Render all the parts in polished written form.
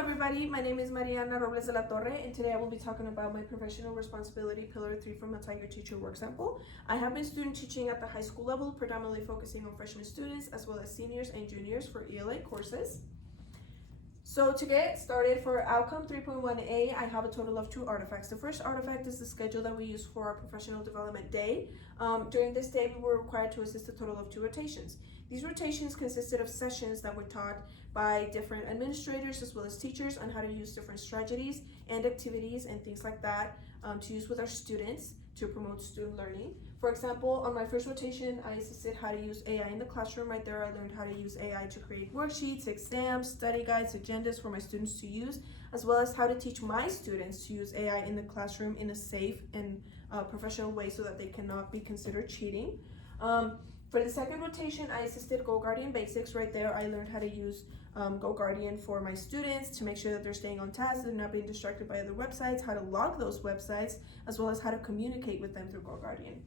everybody, my name is Mariana Robles de la Torre, and today I will be talking about my professional responsibility pillar 3 from a Tiger Teacher work sample. I have been student teaching at the high school level, predominantly focusing on freshman students as well as seniors and juniors for ELA courses. So to get started for outcome 3.1a, I have a total of 2 artifacts. The first artifact is the schedule that we use for our professional development day. During this day, we were required to assist a total of 2 rotations. These rotations consisted of sessions that were taught by different administrators as well as teachers on how to use different strategies and activities and things like that to use with our students to promote student learning. For example, on my first rotation, I assisted how to use AI in the classroom. Right there, I learned how to use AI to create worksheets, exams, study guides, agendas for my students to use, as well as how to teach my students to use AI in the classroom in a safe and professional way so that they cannot be considered cheating. For the second rotation, I assisted GoGuardian Basics. Right there, I learned how to use GoGuardian for my students to make sure that they're staying on task, they're not being distracted by other websites, how to log those websites, as well as how to communicate with them through GoGuardian.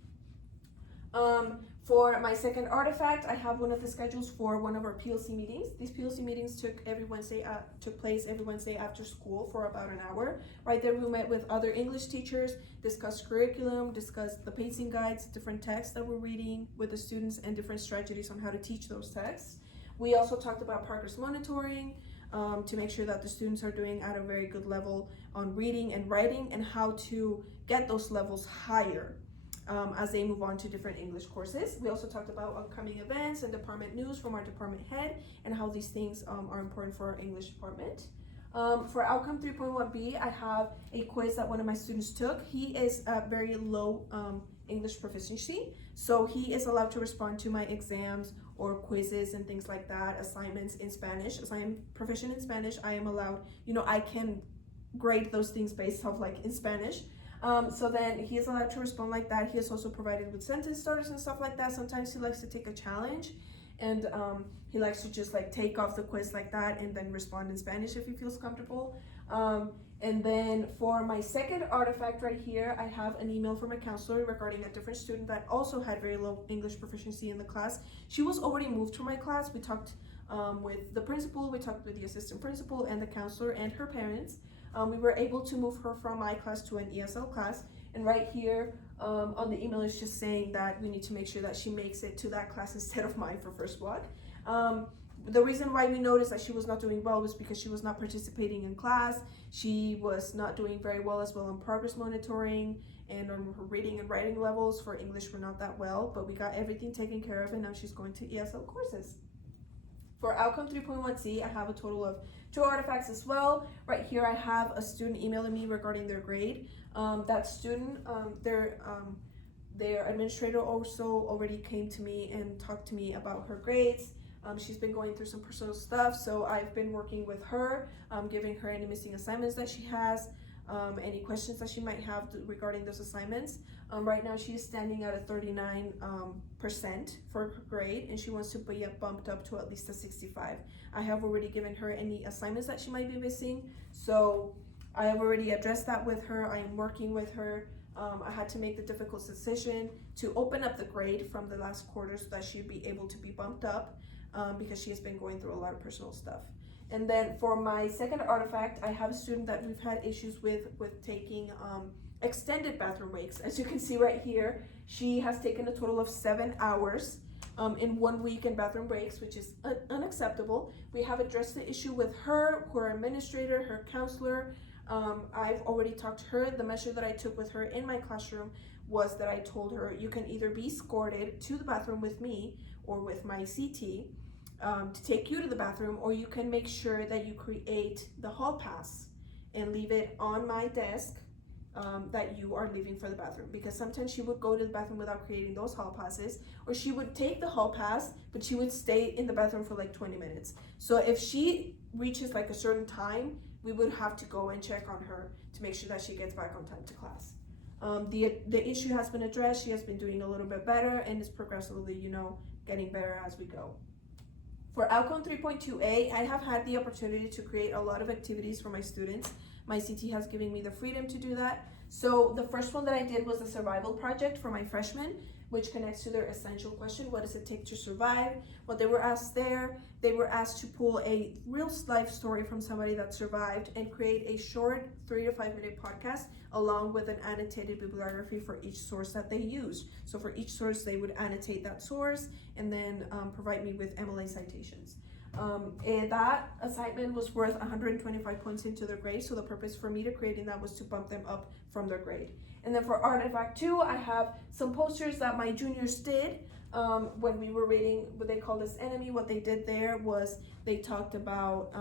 For my second artifact, I have one of the schedules for one of our PLC meetings. These PLC meetings took place every Wednesday after school for about an hour. Right there, we met with other English teachers, discussed curriculum, discussed the pacing guides, different texts that we're reading with the students, and different strategies on how to teach those texts. We also talked about progress monitoring to make sure that the students are doing at a very good level on reading and writing, and how to get those levels higher as they move on to different English courses. We also talked about upcoming events and department news from our department head and how these things are important for our English department. For outcome 3.1b, I have a quiz that one of my students took. He is at very low English proficiency, so he is allowed to respond to my exams or quizzes and things like that, assignments in Spanish. As I am proficient in Spanish, I am allowed, I can grade those things based off in Spanish. So then he is allowed to respond like that. He is also provided with sentence starters and stuff like that. Sometimes he likes to take a challenge, and he likes to just take off the quiz like that and then respond in Spanish if he feels comfortable. And then for my second artifact right here, I have an email from a counselor regarding a different student that also had very low English proficiency in the class. She was already moved to my class. We talked with the principal, we talked with the assistant principal and the counselor and her parents. We were able to move her from my class to an ESL class, and right here on the email is just saying that we need to make sure that she makes it to that class instead of mine for first block. The reason why we noticed that she was not doing well was because she was not participating in class. She was not doing very well as well on progress monitoring, and on her reading and writing levels for English were not that well, but we got everything taken care of, and now she's going to ESL courses. For outcome 3.1c, I have a total of 2 artifacts as well. Right here, I have a student emailing me regarding their grade. That student, their administrator also already came to me and talked to me about her grades. She's been going through some personal stuff, so I've been working with her, giving her any missing assignments that she has, any questions that she might have regarding those assignments. Right now she is standing at a 39% for her grade, and she wants to be bumped up to at least a 65. I have already given her any assignments that she might be missing, so I have already addressed that with her. I am working with her. I had to make the difficult decision to open up the grade from the last quarter so that she'd be able to be bumped up because she has been going through a lot of personal stuff. And then for my second artifact, I have a student that we've had issues with taking extended bathroom breaks. As you can see right here, she has taken a total of 7 hours in 1 week in bathroom breaks, which is unacceptable. We have addressed the issue with her administrator, her counselor. I've already talked to her. The measure that I took with her in my classroom was that I told her, you can either be escorted to the bathroom with me or with my CT to take you to the bathroom, or you can make sure that you create the hall pass and leave it on my desk that you are leaving for the bathroom, because sometimes she would go to the bathroom without creating those hall passes, or she would take the hall pass but she would stay in the bathroom for 20 minutes. So if she reaches a certain time, we would have to go and check on her to make sure that she gets back on time to class. The issue has been addressed. She has been doing a little bit better and is progressively getting better as we go. For outcome 3.2a, I have had the opportunity to create a lot of activities for my students. My CT has given me the freedom to do that. So the first one that I did was a survival project for my freshmen. which connects to their essential question, what does it take to survive? What they were asked there, they were asked to pull a real life story from somebody that survived and create a short 3 to 5 minute podcast along with an annotated bibliography for each source that they used. So for each source, they would annotate that source and then provide me with MLA citations. And that assignment was worth 125 points into their grade, so the purpose for me to creating that was to bump them up from their grade. And then for Artifact 2, I have some posters that my juniors did when we were reading what they called us Enemy. What they did there was they talked about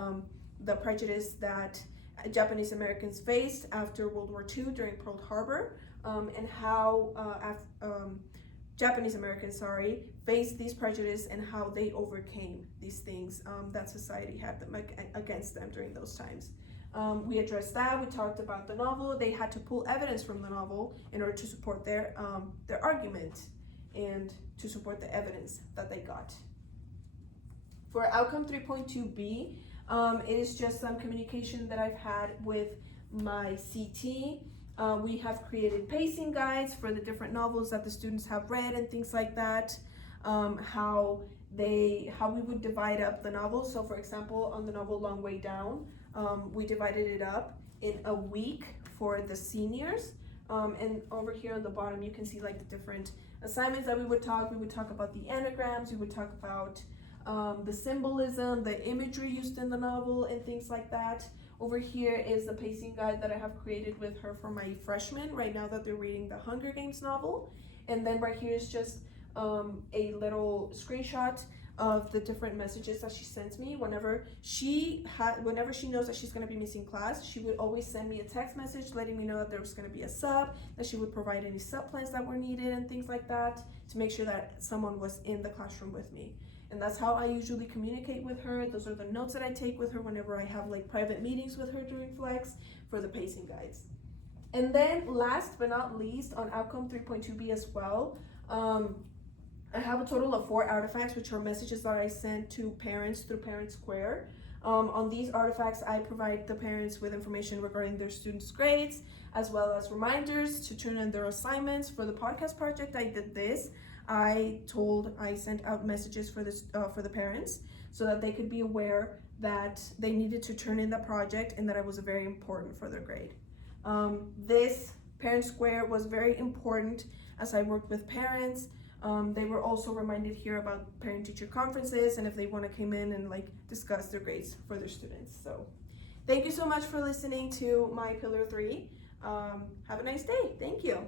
the prejudice that Japanese Americans faced after World War II during Pearl Harbor, and how Japanese Americans, faced these prejudice and how they overcame these things that society had against them during those times. We addressed that. We talked about the novel. They had to pull evidence from the novel in order to support their argument and to support the evidence that they got. For outcome 3.2b, it is just some communication that I've had with my CT. We have created pacing guides for the different novels that the students have read and things like that. How we would divide up the novel. So for example, on the novel Long Way Down, we divided it up in a week for the seniors. And over here on the bottom, you can see like the different assignments that we would talk. We would talk about the anagrams. We would talk about the symbolism, the imagery used in the novel, and things like that. Over here is the pacing guide that I have created with her for my freshmen right now that they're reading the Hunger Games novel. And then right here is just a little screenshot of the different messages that she sends me whenever she knows that she's going to be missing class. She would always send me a text message letting me know that there was going to be a sub, that she would provide any sub plans that were needed and things like that to make sure that someone was in the classroom with me. And that's how I usually communicate with her. Those are the notes that I take with her whenever I have like private meetings with her during Flex for the pacing guides. And then last but not least, on outcome 3.2b as well, I have a total of 4 artifacts, which are messages that I sent to parents through Parent Square. On these artifacts, I provide the parents with information regarding their students' grades, as well as reminders to turn in their assignments. For the podcast project, I did this. I sent out messages for the parents so that they could be aware that they needed to turn in the project and that it was very important for their grade. This Parent Square was very important as I worked with parents. They were also reminded here about parent-teacher conferences and if they want to come in and like discuss their grades for their students. So thank you so much for listening to my Pillar 3. Have a nice day. Thank you.